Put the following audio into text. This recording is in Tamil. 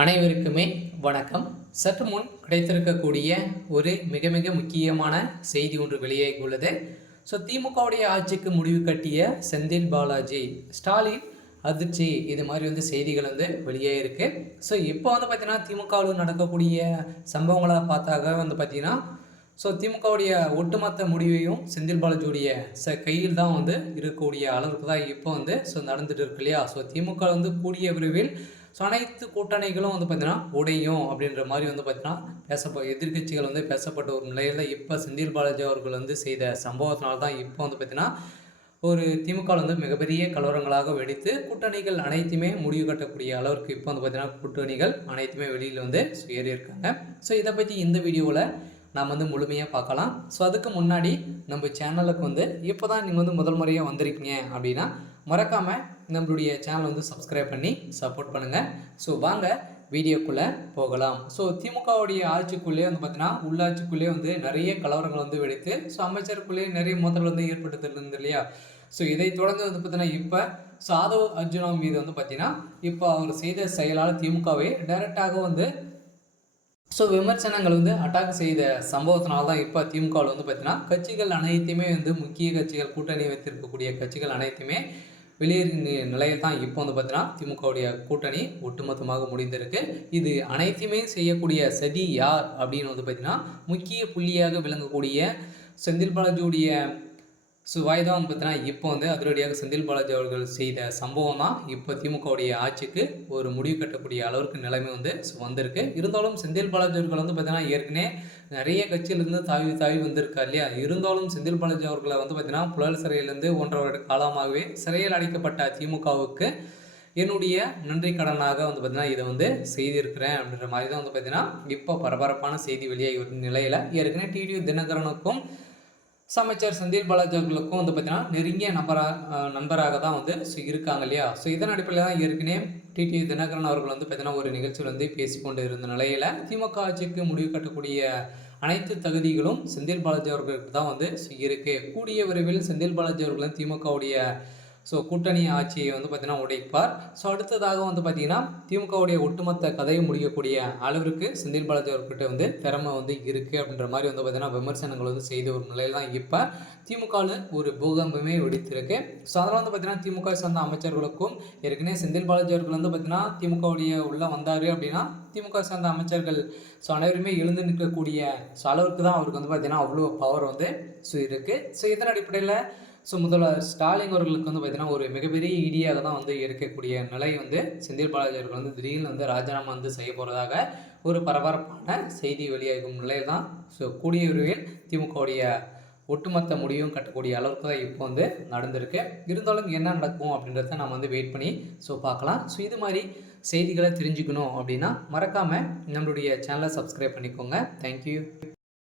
அனைவருக்குமே வணக்கம். சற்று முன் கிடைத்திருக்கக்கூடிய ஒரு மிக மிக முக்கியமான செய்தி ஒன்று வெளியாகியுள்ளது. திமுகவுடைய ஆட்சிக்கு முடிவு கட்டிய செந்தில் பாலாஜி, ஸ்டாலின் அதிர்ச்சி, இது மாதிரி செய்திகள் வெளியாகிருக்கு. இப்போ பார்த்தீங்கன்னா திமுகவில் நடக்கக்கூடிய சம்பவங்களை பார்த்தாக பார்த்தீங்கன்னா திமுகவுடைய ஒட்டுமொத்த முடிவையும் செந்தில் பாலாஜியுடைய கையில் தான் இருக்கக்கூடிய அளவுக்கு தான் இப்போ நடந்துட்டு இருக்கு இல்லையா. திமுக கூடிய விரைவில் அனைத்து கூட்டணிகளும் பார்த்தீங்கன்னா உடையும் அப்படின்ற மாதிரி பார்த்தீங்கன்னா எதிர்கட்சிகள் பேசப்பட்ட ஒரு நிலையில் இப்போ செந்தில் பாலாஜி அவர்கள் செய்த சம்பவத்தினால தான் இப்போ பார்த்தீங்கன்னா ஒரு திமுக மிகப்பெரிய கலவரங்களாக வெடித்து கூட்டணிகள் அனைத்துமே முடிவு கட்டக்கூடிய அளவிற்கு இப்போ பார்த்தீங்கன்னா கூட்டணிகள் அனைத்துமே வெளியில் ஏறி இருக்காங்க. இதை பற்றி இந்த வீடியோவில் நாம் முழுமையாக பார்க்கலாம். அதுக்கு முன்னாடி நம்ம சேனலுக்கு இப்போ தான் நீங்கள் முதல் முறையாக வந்திருக்கீங்க அப்படின்னா மறக்காமல் நம்மளுடைய சேனலை சப்ஸ்கிரைப் பண்ணி சப்போர்ட் பண்ணுங்கள். வாங்க வீடியோக்குள்ளே போகலாம். திமுகவுடைய ஆட்சிக்குள்ளே பார்த்தீங்கன்னா உள்ளாட்சிக்குள்ளே நிறைய கலவரங்கள் வெடித்து அமைச்சருக்குள்ளேயே நிறைய மோதல் ஏற்பட்டு இருந்தது இல்லையா. இதை தொடர்ந்து பார்த்தீங்கன்னா இப்போ ஆதவ் அர்ஜுனா மீது பார்த்தீங்கன்னா இப்போ அவர் செய்த செயலால் திமுகவே டைரெக்டாக விமர்சனங்கள் அட்டாக் செய்த சம்பவத்தினால தான் இப்போ திமுகவில் பார்த்தீங்கன்னா கட்சிகள் அனைத்துமே முக்கிய கட்சிகள், கூட்டணி வைத்திருக்கக்கூடிய கட்சிகள் அனைத்துமே வெளியேறிய நிலையில் தான் இப்போ பார்த்தீங்கன்னா திமுகவுடைய கூட்டணி ஒட்டுமொத்தமாக முடிந்திருக்கு. இது அனைத்துமே செய்யக்கூடிய சதி யார் அப்படின்னு பார்த்தீங்கன்னா முக்கிய புள்ளியாக விளங்கக்கூடிய செந்தில் பாலாஜியுடைய வாய்தான் பார்த்தீங்கன்னா இப்போ அதிரடியாக செந்தில் பாலாஜி அவர்கள் செய்த சம்பவம் தான் இப்போ திமுகவுடைய ஆட்சிக்கு ஒரு முடிவு கட்டக்கூடிய அளவிற்கு நிலைமை வந்திருக்கு. இருந்தாலும் செந்தில் பாலாஜி அவர்கள் பார்த்தீங்கன்னா ஏற்கனவே நிறைய கட்சியிலேருந்து தாவி வந்திருக்கா இல்லையா. இருந்தாலும் செந்தில் பாலாஜி அவர்களை பார்த்தீங்கன்னா புழல் சிறையிலேருந்து 1.5 வருட காலமாகவே சிறையில் அடைக்கப்பட்ட திமுகவுக்கு என்னுடைய நன்றி கடனாக பார்த்தீங்கன்னா இதை செய்திருக்கிறேன் அப்படின்ற மாதிரி தான் பார்த்தீங்கன்னா இப்போ பரபரப்பான செய்தி வெளியாகி வரும் நிலையில் ஏற்கனவே டிடிவி தினகரனுக்கும் அமைச்சர் செந்தில் பாலாஜி அவர்களுக்கும் பார்த்தீங்கன்னா நெருங்கிய நண்பராக தான் இருக்காங்க இல்லையா. இதன் அடிப்படையில் தான் ஏற்கனவே டிடிவி தினகரன் அவர்கள் பார்த்தீங்கன்னா ஒரு நிகழ்ச்சியில் பேசிக்கொண்டு இருந்த நிலையில் திமுக ஆட்சிக்கு முடிவு கட்டக்கூடிய அனைத்து தகுதிகளும் செந்தில் பாலாஜி அவர்களுக்கு தான் இருக்கு. கூடிய விரைவில் செந்தில் பாலாஜி அவர்கள் திமுகவுடைய கூட்டணி ஆட்சியை பார்த்தீங்கன்னா உடைப்பார். அடுத்ததாக பார்த்தீங்கன்னா திமுகவுடைய ஒட்டுமொத்த கதையை முடிக்கக்கூடிய அளவிற்கு செந்தில் பாலாஜி அவர்கிட்ட திறமை இருக்குது அப்படின்ற மாதிரி பார்த்தீங்கன்னா விமர்சனங்கள் செய்த ஒரு நிலையில் தான் இப்போ திமுகவில் ஒரு பூகம்பமே வெடித்திருக்கு. அதனால் பார்த்தீங்கன்னா திமுக சார்ந்த அமைச்சர்களுக்கும் ஏற்கனவே செந்தில் பாலாஜி அவர்கள் பார்த்தீங்கன்னா திமுகவுடைய உள்ளே வந்தார் அப்படின்னா திமுக சார்ந்த அமைச்சர்கள் அனைவருமே எழுந்து நிற்கக்கூடிய அளவுக்கு தான் அவருக்கு பார்த்தீங்கன்னா அவ்வளோ பவர் இருக்குது. இதன் அடிப்படையில் முதல்வர் ஸ்டாலின் அவர்களுக்கு பார்த்தீங்கன்னா ஒரு மிகப்பெரிய இடியாக தான் இருக்கக்கூடிய நிலை செந்தில் பாலாஜி அவர்கள் திடீர்னு ராஜினாமா செய்ய போகிறதாக ஒரு பரபரப்பான செய்தி வெளியாகும் நிலையில் தான் கூடிய விரைவில் திமுகவுடைய ஒட்டுமொத்த முடிவும் கட்டக்கூடிய அளவுக்கு தான் இப்போ நடந்திருக்கு. இருந்தாலும் என்ன நடக்கும் அப்படின்றத நம்ம வெயிட் பண்ணி பார்க்கலாம். இது மாதிரி செய்திகளை தெரிஞ்சுக்கணும் அப்படின்னா மறக்காமல் நம்மளுடைய சேனலை சப்ஸ்கிரைப் பண்ணிக்கோங்க. தேங்க்யூ.